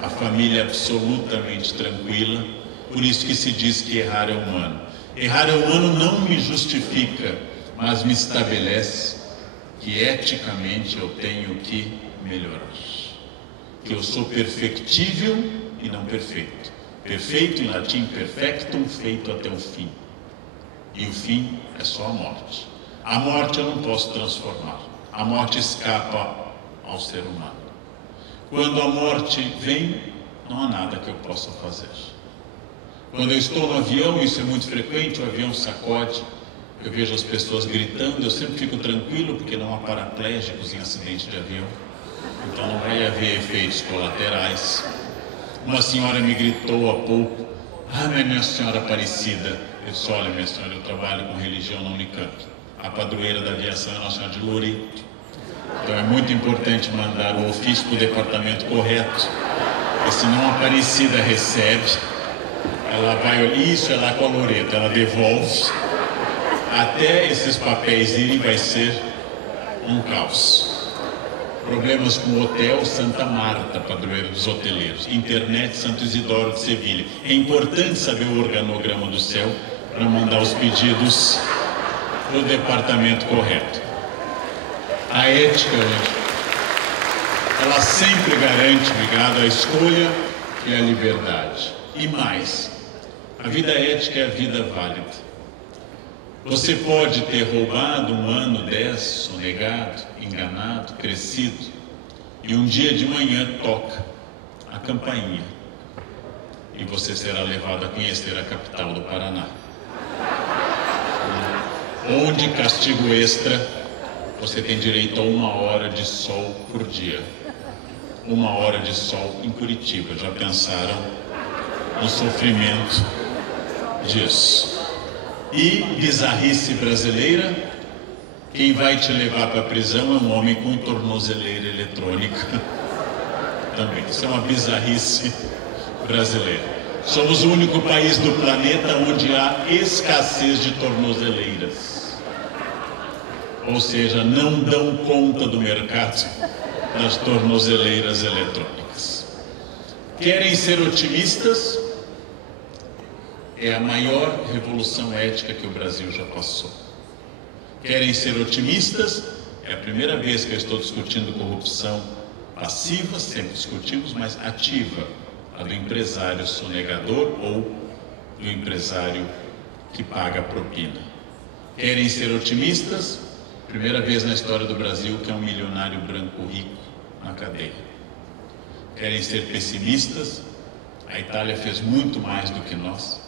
A família absolutamente tranquila, Por isso que se diz que errar é humano. Errar é humano não me justifica, mas me estabelece que eticamente eu tenho que melhorar. Que eu sou perfectível e não perfeito. Perfeito, em latim, perfectum, feito até o fim. E o fim é só a morte. A morte eu não posso transformar. A morte escapa ao ser humano. Quando a morte vem, não há nada que eu possa fazer. Quando eu estou no avião, isso é muito frequente, o avião sacode, eu vejo as pessoas gritando, eu sempre fico tranquilo, porque não há paraplégicos em acidente de avião, então não vai haver efeitos colaterais. Uma senhora me gritou há pouco: "Ah, minha senhora Aparecida." Eu disse: "Olha, minha senhora, eu trabalho com religião na Unicamp. A padroeira da aviação é Nossa Senhora de Loreto. Então é muito importante mandar o ofício para o departamento correto, porque senão a Aparecida recebe, ela vai, isso é lá com a Loreto, ela devolve, até esses papéis irem vai ser um caos." Problemas com o hotel Santa Marta, padroeira dos hoteleiros. Internet Santo Isidoro de Sevilha. É importante saber o organograma do céu para mandar os pedidos para o departamento correto. A ética, ela sempre garante, ligado à escolha e à liberdade. E mais, a vida ética é a vida válida. Você pode ter roubado 1 ano, 10, sonegado, enganado, crescido, e um dia de manhã toca a campainha e você será levado a conhecer a capital do Paraná, onde, castigo extra, você tem direito a 1 hora de sol por dia. 1 hora de sol em Curitiba. Já pensaram no sofrimento disso? E bizarrice brasileira: quem vai te levar para a prisão é um homem com tornozeleira eletrônica. Também, isso é uma bizarrice brasileira. Somos o único país do planeta onde há escassez de tornozeleiras. Ou seja, não dão conta do mercado das tornozeleiras eletrônicas. Querem ser otimistas? É a maior revolução ética que o Brasil já passou. Querem ser otimistas? É a primeira vez que eu estou discutindo corrupção passiva, sempre discutimos, mas ativa, a do empresário sonegador ou do empresário que paga propina. Querem ser otimistas? Primeira vez na história do Brasil que é um milionário branco rico na cadeia. Querem ser pessimistas? A Itália fez muito mais do que nós.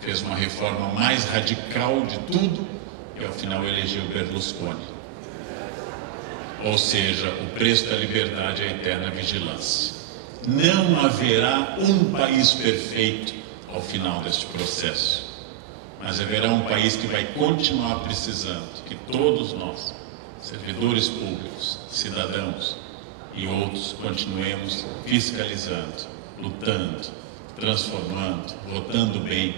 Fez uma reforma mais radical de tudo e ao final elegeu Berlusconi. Ou seja, o preço da liberdade é a eterna vigilância. Não haverá um país perfeito ao final deste processo, mas haverá um país que vai continuar precisando que todos nós, servidores públicos, cidadãos e outros, continuemos fiscalizando, lutando, transformando, votando bem,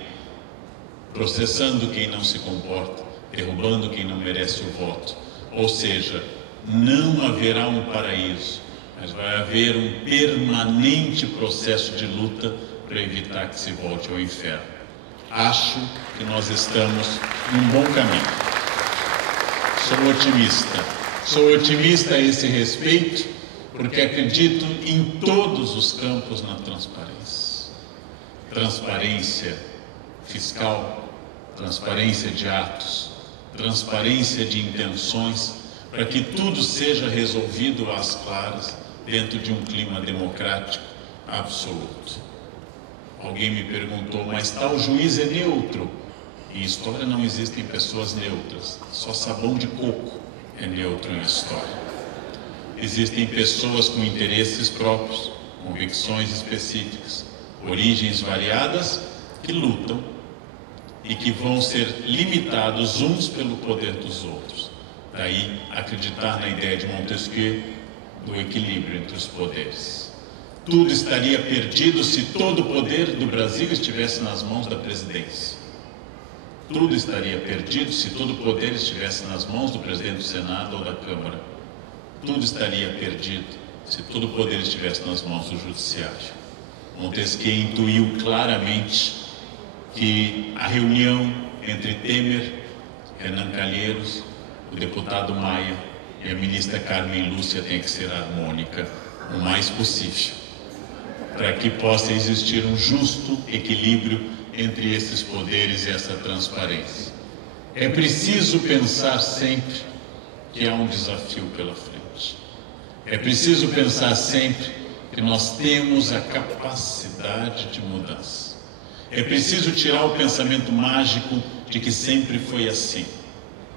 processando quem não se comporta, derrubando quem não merece o voto. Ou seja, não haverá um paraíso, mas vai haver um permanente processo de luta para evitar que se volte ao inferno. Acho que nós estamos num bom caminho. Sou otimista. Sou otimista a esse respeito, porque acredito em todos os campos na transparência. Transparência fiscal, transparência de atos, transparência de intenções, para que tudo seja resolvido às claras, dentro de um clima democrático absoluto. Alguém me perguntou: mas tal juiz é neutro? Em história não existem pessoas neutras, só sabão de coco é neutro em história. Existem pessoas com interesses próprios, convicções específicas, origens variadas, que lutam e que vão ser limitados uns pelo poder dos outros. Daí acreditar na ideia de Montesquieu do equilíbrio entre os poderes. Tudo estaria perdido se todo o poder do Brasil estivesse nas mãos da presidência. Tudo estaria perdido se todo o poder estivesse nas mãos do presidente do Senado ou da Câmara. Tudo estaria perdido se todo o poder estivesse nas mãos do Judiciário. Montesquieu intuiu claramente que a reunião entre Temer, Renan Calheiros, o deputado Maia e a ministra Carmen Lúcia tem que ser harmônica o mais possível, para que possa existir um justo equilíbrio entre esses poderes e essa transparência. É preciso pensar sempre que há um desafio pela frente. É preciso pensar sempre que nós temos a capacidade de mudança. É preciso tirar o pensamento mágico de que sempre foi assim.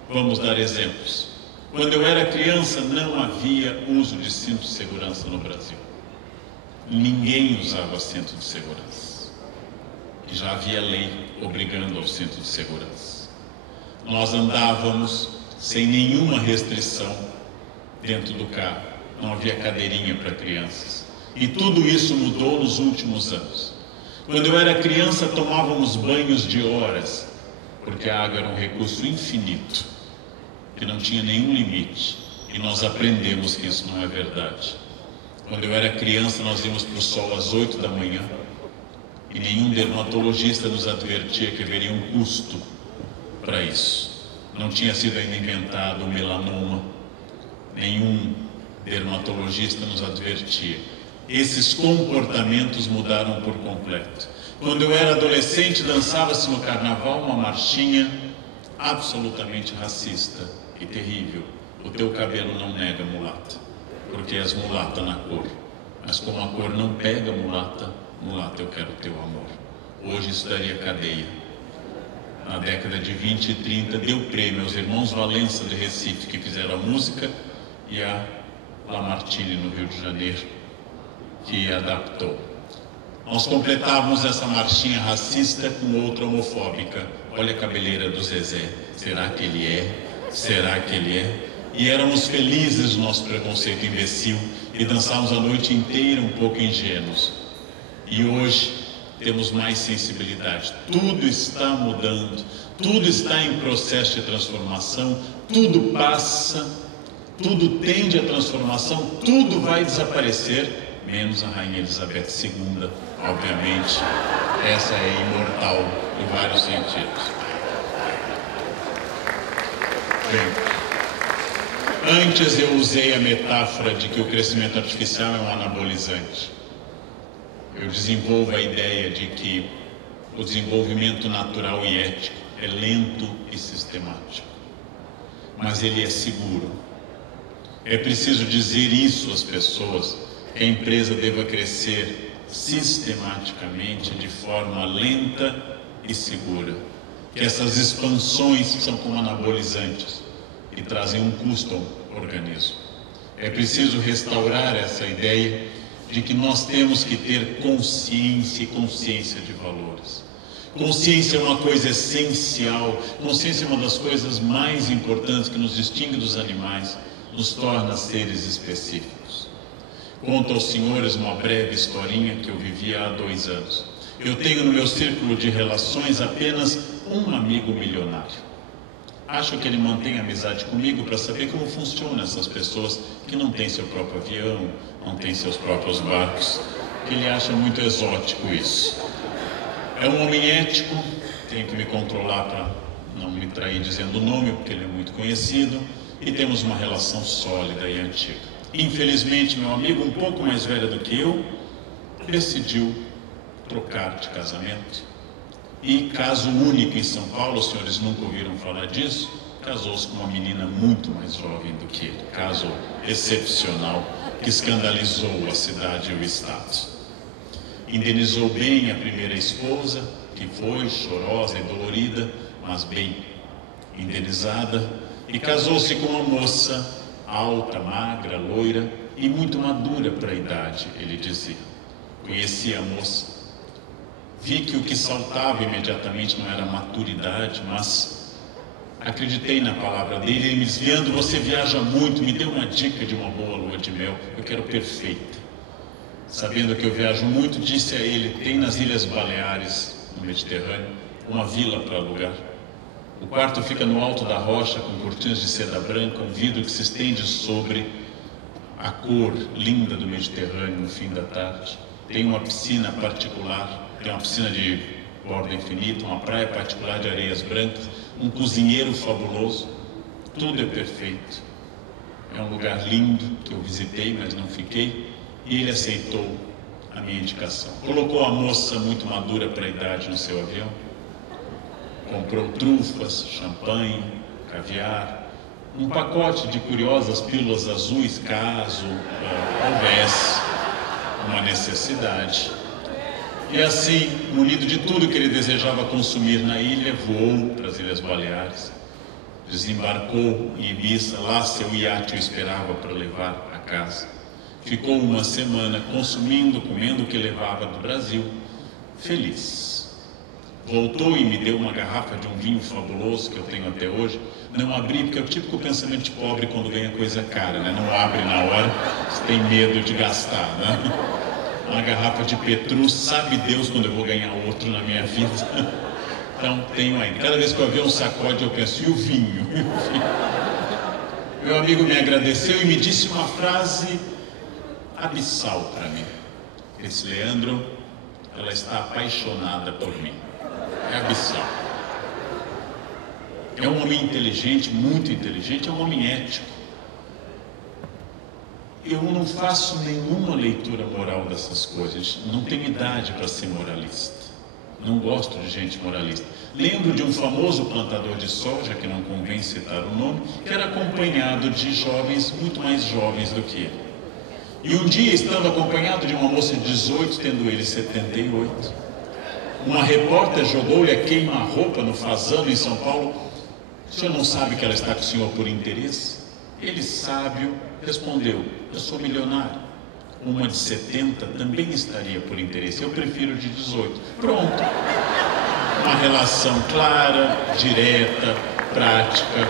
Vamos dar exemplos. Quando eu era criança, não havia uso de cinto de segurança no Brasil. Ninguém usava cinto de segurança. E já havia lei obrigando ao cinto de segurança. Nós andávamos sem nenhuma restrição dentro do carro. Não havia cadeirinha para crianças. E tudo isso mudou nos últimos anos. Quando eu era criança, tomávamos banhos de horas, porque a água era um recurso infinito, que não tinha nenhum limite. E nós aprendemos que isso não é verdade. Quando eu era criança, nós íamos para o sol às 8 da manhã e nenhum dermatologista nos advertia que haveria um custo para isso. Não tinha sido ainda inventado o melanoma, nenhum dermatologista nos advertia. Esses comportamentos mudaram por completo. Quando eu era adolescente, dançava-se no carnaval uma marchinha absolutamente racista e terrível. O teu cabelo não nega mulata, porque és mulata na cor. Mas como a cor não pega mulata, mulata eu quero teu amor. Hoje isso daria cadeia. Na década de 20 e 30 deu prêmio aos irmãos Valença de Recife, que fizeram a música, e a Lamartine no Rio de Janeiro, que adaptou. Nós completávamos essa marchinha racista com outra homofóbica. Olha a cabeleira do Zezé. Será que ele é? Será que ele é? E éramos felizes no nosso preconceito imbecil e dançávamos a noite inteira um pouco ingênuos. E hoje temos mais sensibilidade. Tudo está mudando, tudo está em processo de transformação, tudo passa, tudo tende à transformação, tudo vai desaparecer, menos a Rainha Elizabeth II, obviamente. Essa é imortal em vários sentidos. Bem, antes eu usei a metáfora de que o crescimento artificial é um anabolizante. Eu desenvolvo a ideia de que o desenvolvimento natural e ético é lento e sistemático, mas ele é seguro. É preciso dizer isso às pessoas, que a empresa deva crescer sistematicamente, de forma lenta e segura. Que essas expansões são como anabolizantes e trazem um custo ao organismo. É preciso restaurar essa ideia de que nós temos que ter consciência e consciência de valores. Consciência é uma coisa essencial, consciência é uma das coisas mais importantes que nos distingue dos animais, nos torna seres específicos. Conto aos senhores uma breve historinha que eu vivi há 2 anos. Eu tenho no meu círculo de relações apenas um amigo milionário. Acho que ele mantém amizade comigo para saber como funcionam essas pessoas que não têm seu próprio avião, não têm seus próprios barcos, que ele acha muito exótico isso. É um homem ético, tenho que me controlar para não me trair dizendo o nome, porque ele é muito conhecido, e temos uma relação sólida e antiga. Infelizmente, meu amigo, um pouco mais velho do que eu, decidiu trocar de casamento. E caso único em São Paulo, os senhores nunca ouviram falar disso, casou-se com uma menina muito mais jovem do que ele. Caso excepcional, que escandalizou a cidade e o estado. Indenizou bem a primeira esposa, que foi chorosa e dolorida, mas bem indenizada, e casou-se com uma moça alta, magra, loira e muito madura para a idade, ele dizia. Conheci a moça. Vi que o que saltava imediatamente não era maturidade, mas acreditei na palavra dele. Ele me disse: Leandro, você viaja muito, me dê uma dica de uma boa lua de mel, eu quero perfeita. Sabendo que eu viajo muito, disse a ele: tem nas Ilhas Baleares, no Mediterrâneo, uma vila para alugar. O quarto fica no alto da rocha, com cortinas de seda branca, um vidro que se estende sobre a cor linda do Mediterrâneo no fim da tarde. Tem uma piscina particular, tem uma piscina de borda infinita, uma praia particular de areias brancas, um cozinheiro fabuloso, tudo é perfeito. É um lugar lindo que eu visitei, mas não fiquei, e ele aceitou a minha indicação. Colocou a moça muito madura para a idade no seu avião, comprou trufas, champanhe, caviar, um pacote de curiosas pílulas azuis, caso houvesse uma necessidade. E assim, munido de tudo que ele desejava consumir na ilha, voou para as Ilhas Baleares, desembarcou em Ibiza, lá seu iate o esperava para levar a casa. Ficou uma semana consumindo, comendo o que levava do Brasil, feliz. Voltou e me deu uma garrafa de um vinho fabuloso que eu tenho até hoje. Não abri, porque é o típico pensamento de pobre quando ganha coisa cara, né? Não abre na hora, você tem medo de gastar, né? Uma garrafa de Petrus, sabe Deus quando eu vou ganhar outro na minha vida. Então, tenho ainda. Cada vez que eu ver um sacode, eu penso, e o vinho? Meu amigo me agradeceu e me disse uma frase abissal para mim. Esse Leandro, ela está apaixonada por mim. É abissal. É um homem inteligente, muito inteligente, é um homem ético. Eu não faço nenhuma leitura moral dessas coisas, não tenho idade para ser moralista. Não gosto de gente moralista. Lembro de um famoso plantador de soja, que não convém citar o nome, que era acompanhado de jovens, muito mais jovens do que ele. E um dia, estando acompanhado de uma moça de 18, tendo ele 78, uma repórter jogou-lhe a queima-roupa no Fazano, em São Paulo. O senhor não sabe que ela está com o senhor por interesse? Ele, sábio, respondeu, eu sou milionário. Uma de 70 também estaria por interesse, eu prefiro de 18. Pronto. Uma relação clara, direta, prática,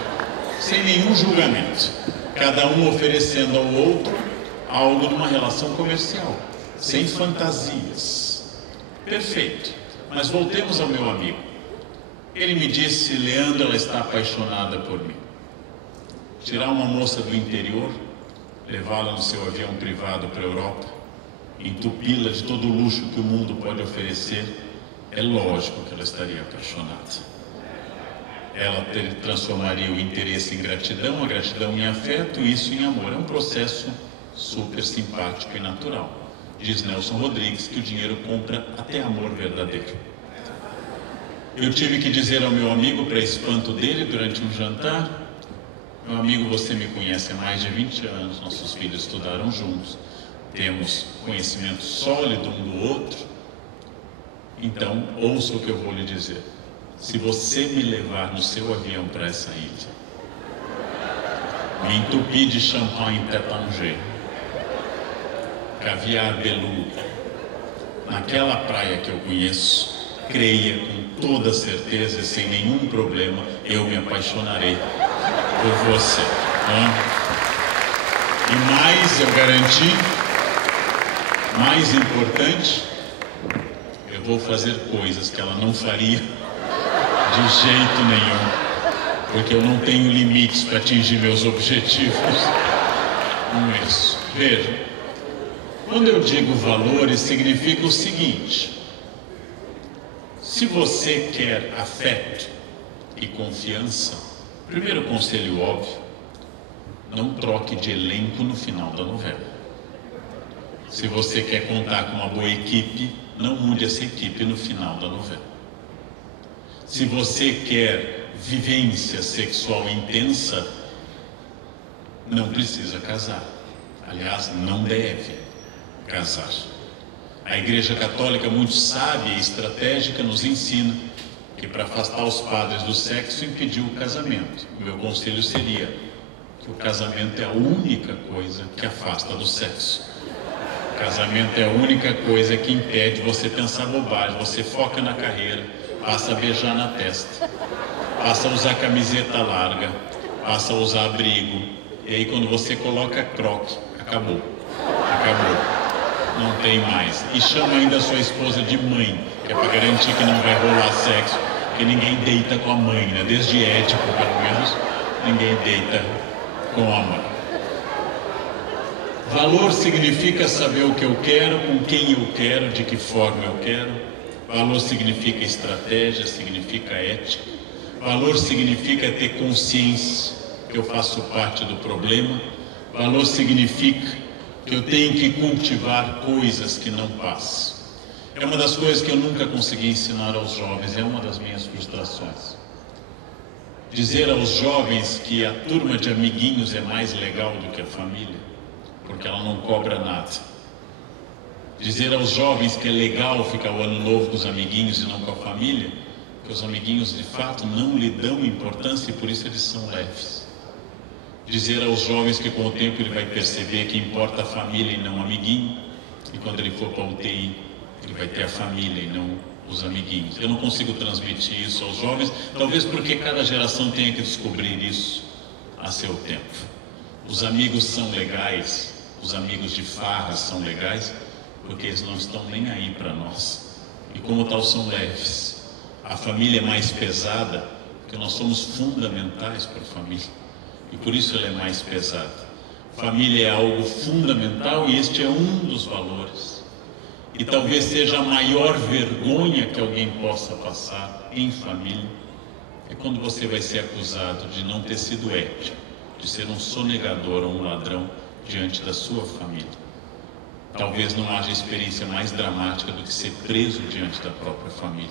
sem nenhum julgamento. Cada um oferecendo ao outro algo numa relação comercial, sem fantasias. Perfeito. Mas voltemos ao meu amigo. Ele me disse, Leandro, ela está apaixonada por mim. Tirar uma moça do interior, levá-la no seu avião privado para a Europa, entupi-la de todo o luxo que o mundo pode oferecer, é lógico que ela estaria apaixonada. Ela transformaria o interesse em gratidão, a gratidão em afeto, e isso em amor. É um processo super simpático e natural. Diz Nelson Rodrigues que o dinheiro compra até amor verdadeiro. Eu tive que dizer ao meu amigo, para espanto dele, durante um jantar, meu amigo, você me conhece há mais de 20 anos, nossos filhos estudaram juntos, temos conhecimento sólido um do outro, então ouça o que eu vou lhe dizer. Se você me levar no seu avião para essa ilha, me entupir de champanhe Tétanger, caviar beluga, naquela praia que eu conheço, creia com toda certeza e sem nenhum problema, eu me apaixonarei por você. E mais eu garanti, mais importante, eu vou fazer coisas que ela não faria de jeito nenhum, porque eu não tenho limites para atingir meus objetivos com isso. Veja, quando eu digo valores, significa o seguinte: se você quer afeto e confiança, primeiro conselho óbvio, não troque de elenco no final da novela. Se você quer contar com uma boa equipe, não mude essa equipe no final da novela. Se você quer vivência sexual intensa, não precisa casar. Aliás, não deve casar. A Igreja Católica, muito sábia e estratégica, nos ensina que para afastar os padres do sexo impediu o casamento. O meu conselho seria que o casamento é a única coisa que afasta do sexo. O casamento é a única coisa que impede você pensar bobagem. Você foca na carreira, passa a beijar na testa, passa a usar camiseta larga, passa a usar abrigo, e aí quando você coloca croque, acabou. Não tem mais. E chama ainda a sua esposa de mãe, que é para garantir que não vai rolar sexo, porque ninguém deita com a mãe, né? Desde ético, pelo menos, ninguém deita com a mãe. Valor significa saber o que eu quero, com quem eu quero, de que forma eu quero. Valor significa estratégia, significa ética. Valor significa ter consciência que eu faço parte do problema. Valor significa que eu tenho que cultivar coisas que não passam. É uma das coisas que eu nunca consegui ensinar aos jovens, é uma das minhas frustrações. Dizer aos jovens que a turma de amiguinhos é mais legal do que a família, porque ela não cobra nada. Dizer aos jovens que é legal ficar o ano novo com os amiguinhos e não com a família, que os amiguinhos de fato não lhe dão importância e por isso eles são leves. Dizer aos jovens que com o tempo ele vai perceber que importa a família e não o amiguinho, e quando ele for para a UTI, ele vai ter a família e não os amiguinhos. Eu não consigo transmitir isso aos jovens, talvez porque cada geração tenha que descobrir isso a seu tempo. Os amigos são legais, os amigos de farra são legais, porque eles não estão nem aí para nós. E como tal são leves. A família é mais pesada, porque nós somos fundamentais para a família. E por isso ela é mais pesada. Família é algo fundamental e este é um dos valores. E talvez seja a maior vergonha que alguém possa passar em família, é quando você vai ser acusado de não ter sido ético, de ser um sonegador ou um ladrão diante da sua família. Talvez não haja experiência mais dramática do que ser preso diante da própria família.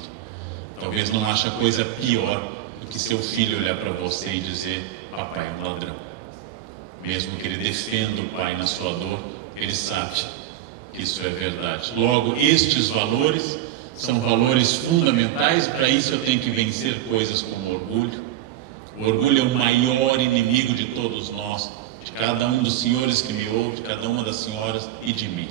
Talvez não haja coisa pior do que seu filho olhar para você e dizer: papai é um ladrão. Mesmo que ele defenda o pai na sua dor, ele sabe que isso é verdade. Logo, estes valores são valores fundamentais. Para isso eu tenho que vencer coisas como orgulho. O orgulho é o maior inimigo de todos nós, de cada um dos senhores que me ouve, de cada uma das senhoras e de mim.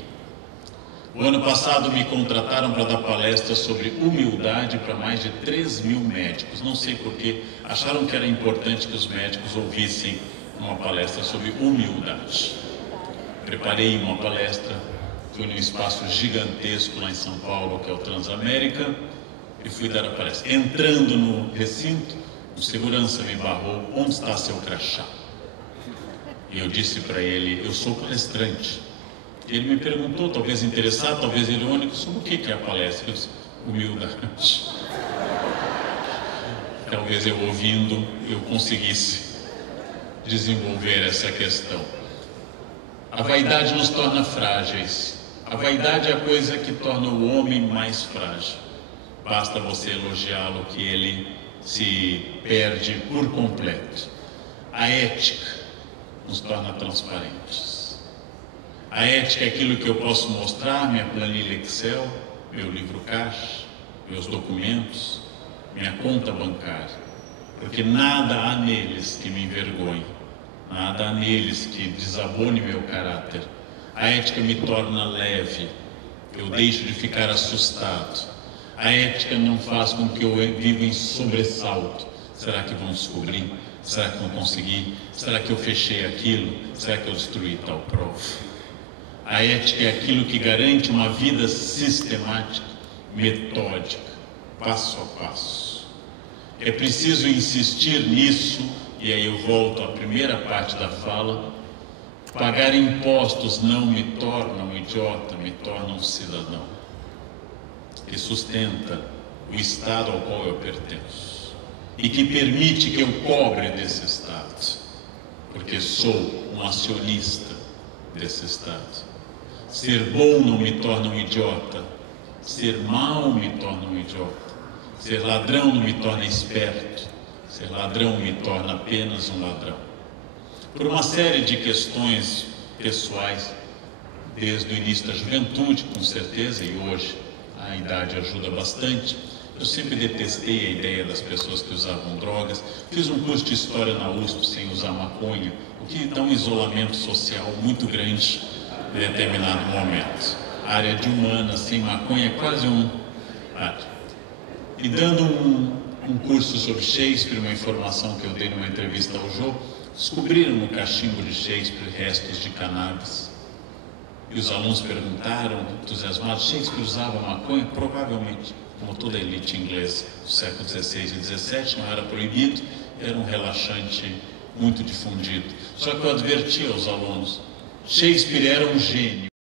O ano passado me contrataram para dar palestra sobre humildade para mais de 3.000 médicos. Não sei porquê, acharam que era importante que os médicos ouvissem uma palestra sobre humildade. Preparei uma palestra, fui num espaço gigantesco lá em São Paulo, que é o Transamérica, e fui dar a palestra. Entrando no recinto, o segurança me barrou: onde está seu crachá? E eu disse para ele: eu sou palestrante. Ele me perguntou, talvez interessado, talvez irônico, sobre o que é a palestra. Eu disse: humildade. Talvez eu ouvindo, eu conseguisse desenvolver essa questão. A vaidade nos torna frágeis. A vaidade é a coisa que torna o homem mais frágil. Basta você elogiá-lo que ele se perde por completo. A ética nos torna transparentes. A ética é aquilo que eu posso mostrar: minha planilha Excel, meu livro caixa, meus documentos, minha conta bancária, porque nada há neles que me envergonhe, nada há neles que desabone meu caráter. A ética me torna leve, eu deixo de ficar assustado. A ética não faz com que eu viva em sobressalto. Será que vão descobrir? Será que vão conseguir? Será que eu fechei aquilo? Será que eu destruí tal prova? A ética é aquilo que garante uma vida sistemática, metódica, passo a passo. É preciso insistir nisso, e aí eu volto à primeira parte da fala: pagar impostos não me torna um idiota, me torna um cidadão que sustenta o Estado ao qual eu pertenço e que permite que eu cobre desse Estado, porque sou um acionista desse Estado. Ser bom não me torna um idiota, ser mau me torna um idiota, ser ladrão não me torna esperto, ser ladrão me torna apenas um ladrão. Por uma série de questões pessoais, desde o início da juventude, com certeza, e hoje a idade ajuda bastante, eu sempre detestei a ideia das pessoas que usavam drogas. Fiz um curso de História na USP sem usar maconha, o que dá um isolamento social muito grande em determinado momento. A área de humanas sem maconha é quase E dando um curso sobre Shakespeare, uma informação que eu dei numa entrevista ao Jô, descobriram no cachimbo de Shakespeare restos de cannabis. E os alunos perguntaram, entusiasmados: Shakespeare usava maconha? Provavelmente, como toda a elite inglesa do século XVI e XVII, não era proibido, era um relaxante muito difundido. Só que eu adverti aos alunos: Shakespeare era um gênio.